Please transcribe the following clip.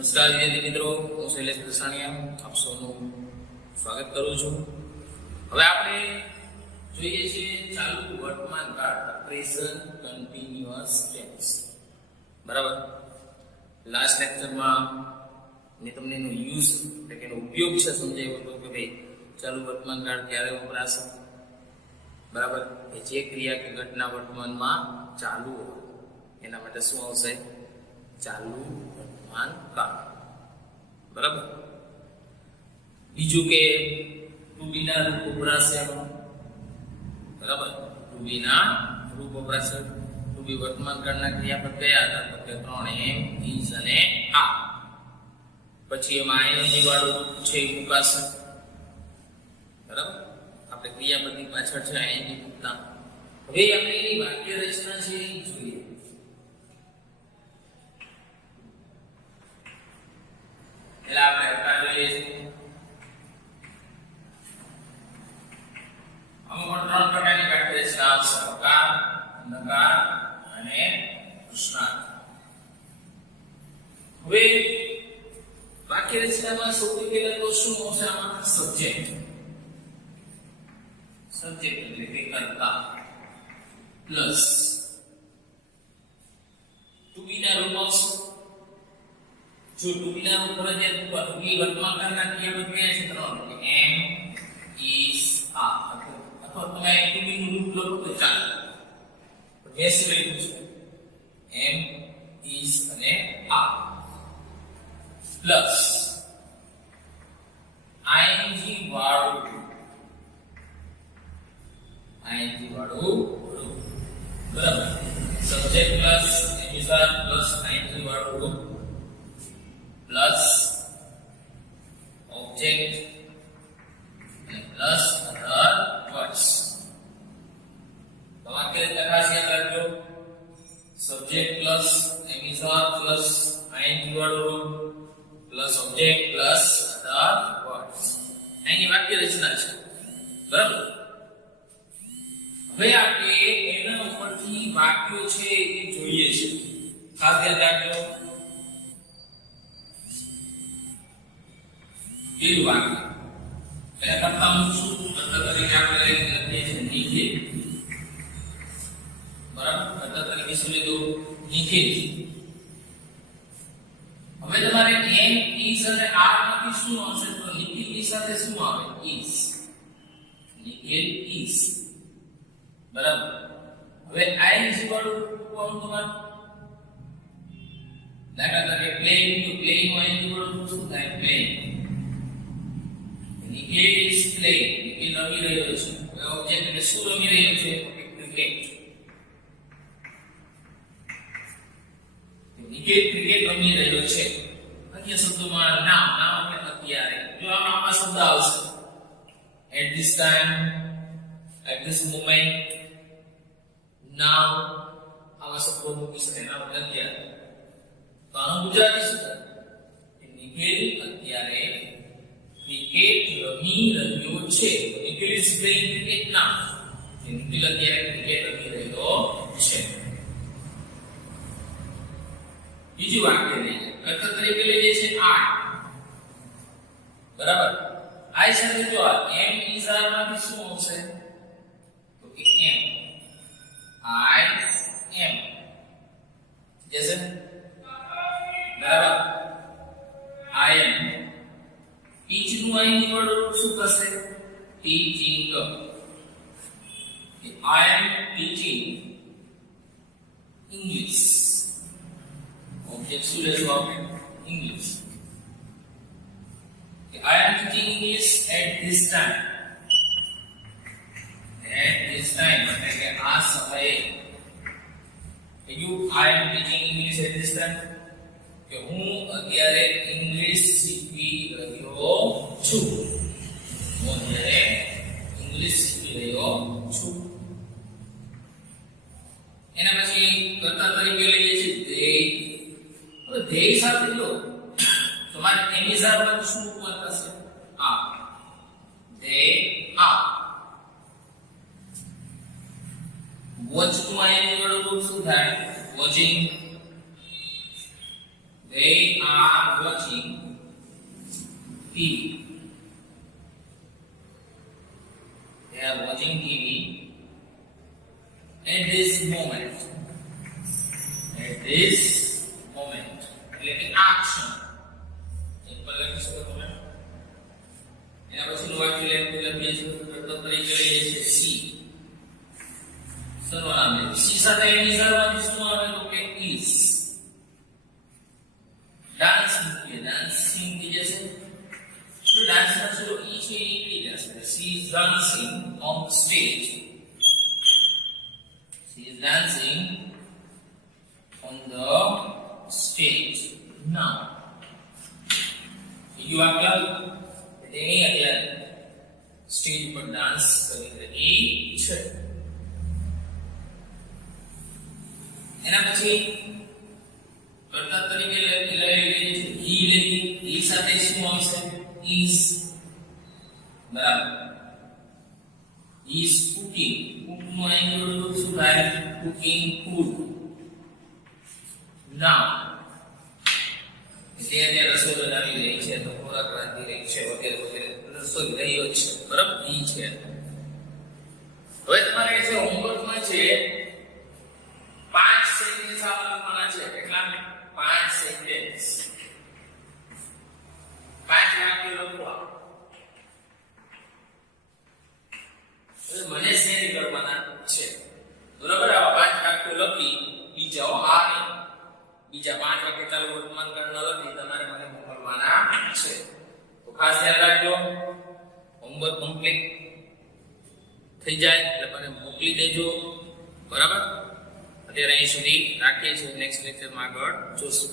નમસ્કાર વિદ્યાર્થી મિત્રો, હું શૈલેષ આપ સૌનું સ્વાગત કરું છું. હવે આપણે જોઈએ છીએ ચાલુ વર્તમાન કાળ, પ્રેઝન્ટ કન્ટિન્યુઅસ ટેન્સ. બરાબર. લાસ્ટ લેક્ચરમાં મેં તમને એનો યુઝ એટલે કે એનો ઉપયોગ છે સમજાવ્યો હતો કે ભાઈ ચાલુ વર્તમાન કાળ ક્યારે વપરાશે. બરાબર. જે ક્રિયા કે ઘટના વર્તમાનમાં ચાલુ હોય એના માટે શું આવશે? ચાલુ વર્તમાન કાળ. બરાબર. બીજું કે ટુ બી ના રૂપ વપરાશે. બરાબર. ટુ બી ના રૂપ વપરાશે. ટુ બી વર્તમાન કાળના ક્રિયાપદ કયા હતા? તો કે 3 એમ, ઇઝ અને આ. પછી એમાં આઈએનજી વાળું રૂપ છે એ મુકાશે. બરાબર. આપણે ક્રિયાપદની પાછળ છે આઈએનજી મૂકતા. હવે આપણે એની વાક્ય રચના છે એ જોઈએ. એટલે આપણે હકાર જોઈએ છીએ. અમુક 3 પ્રકારની વાક્ય રચના આવશે: હકાર, નકાર અને પ્રશ્નાર્થ. હવે વાક્ય રચનામાં સૌથી પહેલા તો શું આવશે? આમાં સબ્જેક્ટ. સબ્જેક્ટ એટલે કે કર્તા પ્લસ ટુ બી ના રૂપ આવશે. જો ટુ બી ના રૂપ ફરજિયાત મૂકવાનું, એ વર્તમાન કાળના ક્રિયાપદ કયા છે? 3 એમ, ઇઝ, આ. અથવા તમે ટુ બી નું રૂપ લખો તો ચાલે. મેં શું લખ્યું છે? એમ, ઇઝ અને આ પ્લસ આઈએનજી વાળું રૂપ. બરાબર. Subject plus am is are plus ING વાળું રૂપ પ્લસ ઓબ્જેક્ટ અને પ્લસ અધર વર્ડ્સ. વાક્ય ખાસ યાદ રાખજો. Subject plus am is are plus ING વાળું રૂપ plus object plus other words. એની વાક્ય રચના છે. બરાબર. હવે આપણે એના ઉપરથી વાક્યો છે એ જોઈએ છે. ખાસ ધ્યાન રાખજો. પેલું વાક્ય એને કરતા હું શું કરતા તરીકે આપણે લખીએ છીએ નિખિલ. બરાબર. કરતા તરીકે શું લીધું? નિખિલ. હવે તમારે એમ, ઇઝ અને આર માંથી શું આવશે? તો નિખિલ ની સાથે શું આવે? ઇઝ. નિખિલ ઇઝ. બરાબર. હવે આઈએનજી વાળું કોણ તમારું? દાખલા તરીકે પ્લેઇંગ, તો પ્લેઇંગ નું આઈએનજી વાળું શું થાય? Playing. Nikhil is playing. Nikhil રમી રહ્યો છે. હવે ઓબ્જેક્ટ એટલે શું રમી રહ્યો છે? ક્રિકેટ. નિખિલ ક્રિકેટ રમી રહ્યો છે. અન્ય શબ્દોમાં નામ, નામ એટલે અત્યારે. જો આમાં શબ્દ આવશે at this time, at this moment, now, આવા શબ્દો મૂકી શકે. નામ એટલે અત્યારે. તો આનો ગુજરાતી શું થાય? નિખિલ અત્યારે ક્રિકેટ રમી રહ્યો છે. નિખિલ ઇઝ પ્લેઇંગ ક્રિકેટ નાઉ. નિખિલ અત્યારે ક્રિકેટ રમી રહ્યો છે. બીજું વાક્ય લઈએ. કર્તા તરીકે લઈએ છે આઈ. બરાબર. આઈ સાથે જો એમ, ઇઝ, આર માંથી શું આવશે? તો કે એમ. આઈ એમ. જૈસે બરાબર. આઈ એમ. ટીચ નું આઈ નિવડો શું થશે? ટીચિંગ. આઈ એમ ટીચિંગ ઇંગ્લિશ. ઓબ્જેક્ટ શું લેશો આપણે? English. I am teaching English at this time. At this time એટલે કે આ સમયે. I am teaching English at this time. કે હું અત્યારે ઇંગ્લિશ શીખી રહ્યો છું. હું અત્યારે ઇંગ્લિશ શીખી રહ્યો છું. એના પછી કર્તા તરીકે લઈએ છીએ they. હવે they સાથે લો તમારે એમિઝર માં શું મૂકવાનું થશે? આ. they are. વોચ નું આઈએનજી વાળું રૂપ શું થાય? Watching. They are watching TV. They are watching TV at this moment. At this moment. એટલે કે આ ક્ષણ. સિમ્પલ લખી શકો તમે. એના પછીનું વાક્ય લખીએ છીએ તો તરીકે લઈએ છીએ સી. સર્વનામ લે. સી સાથે એની સર્વનામ શું આવે તો કે is. ડાન્સિંગ કે ડાન્સિંગ થઈ જશે. તો ડાન્સ માં ચલો ઈ છે એ નીકળી જશે. She is dancing on the stage. She is dancing on the stage. Now, you are club. તેની અત્યારે સ્ટેજ પર ડાન્સ કરી રહી છે. એના પછી કર્તા તરીકે લઈ છે he લઈ. he સાથે શું આવશે is. બરાબર. he is cooking. cook નો એંગલ શું થાય cooking food. now તે રસોઈ બનાવી રહી છે તો ખોરાક રાંધી રહી છે વગેરે વગેરે રસોઈ રહ્યો છે. બરાબર ઈ છે. હવે તમારે જે હોમવર્કમાં છે 5 સેન્ટેન્સ આપવાના છે. કેટલા 5 સેન્ટેન્સ 5 વાક્યો લખવા. હવે મને શેર કરવાના છે. બરાબર આવા 5 વાક્યો લખી બીજા આ બીજા 5 વાક્ય ચાલુ વર્તમાન કાળના લખી તમારે મને મોકલવાના છે. તો ખાસ ધ્યાન રાખજો હોમવર્ક કમ્પ્લીટ થઈ જાય એટલે મને મોકલી દેજો. બરાબર અત્યારે અહીં સુધી રાખીએ છીએ. નેક્સ્ટ લેક્ચરમાં આગળ જોશું.